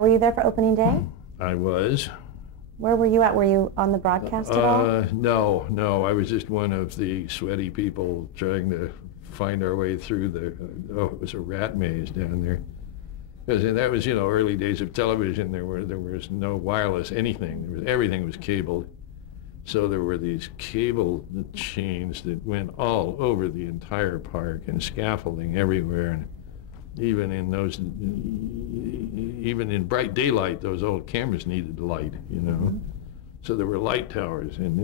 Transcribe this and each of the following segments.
Were you there for opening day? I was. Where were you at? Were you on the broadcast at all? No. I was just one of the sweaty people trying to find our way through it was a rat maze down there. Because that was, early days of television. There was no wireless anything. Everything was cabled. So there were these cable chains that went all over the entire park and scaffolding everywhere. And even in bright daylight, those old cameras needed light, So there were light towers, and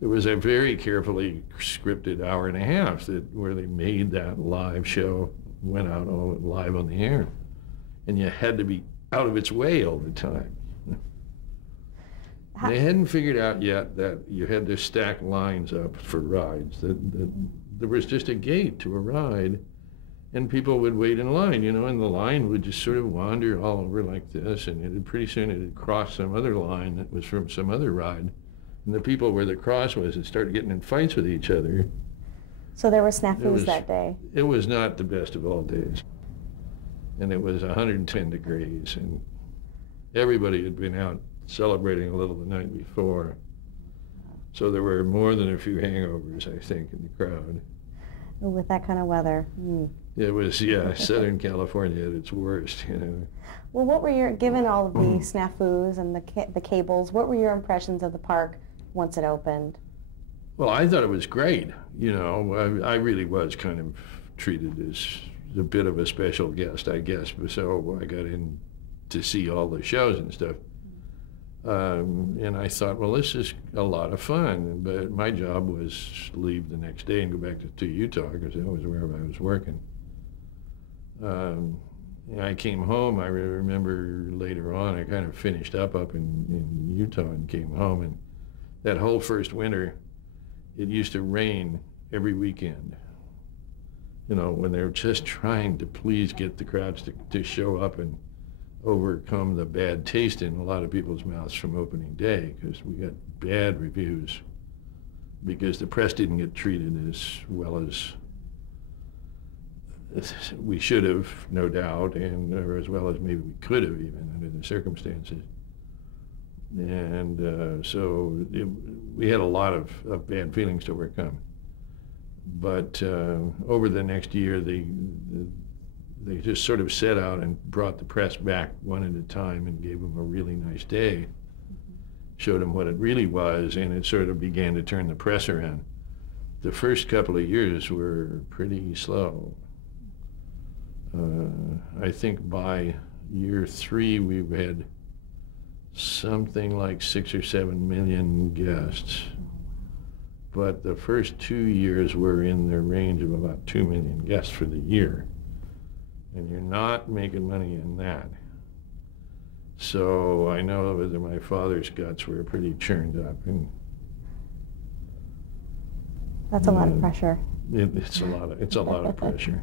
there was a very carefully scripted hour and a half where they made that live show, went out all live on the air, and you had to be out of its way all the time. They hadn't figured out yet that you had to stack lines up for rides. That there was just a gate to a ride. And people would wait in line, and the line would just sort of wander all over like this, and pretty soon it would cross some other line that was from some other ride. And the people where the cross was had started getting in fights with each other. So there were snafus that day? It was not the best of all days. And it was 110 degrees, and everybody had been out celebrating a little the night before. So there were more than a few hangovers, I think, in the crowd. With that kind of weather. It was, Southern California at its worst, Well, what were given all of the snafus and the cables, what were your impressions of the park once it opened? Well, I thought it was great. I really was kind of treated as a bit of a special guest, I guess. So I got in to see all the shows and stuff. And I thought, well, this is a lot of fun. But my job was to leave the next day and go back to Utah, because that was where I was working. I came home. I remember later on, I kind of finished up in Utah and came home. And that whole first winter, it used to rain every weekend. When they were just trying to please get the crowds to show up and overcome the bad taste in a lot of people's mouths from opening day, because we got bad reviews because the press didn't get treated as well as we should have, no doubt, or as well as maybe we could have even under the circumstances. And so we had a lot of bad feelings to overcome. But over the next year, they just sort of set out and brought the press back one at a time and gave them a really nice day, showed them what it really was, and it sort of began to turn the press around. The first couple of years were pretty slow. I think by year 3, we've had something like 6 or 7 million guests. But the first 2 years were in the range of about 2 million guests for the year. And you're not making money in that. So I know that my father's guts were pretty churned up. And that's a lot of pressure. It's a lot of pressure.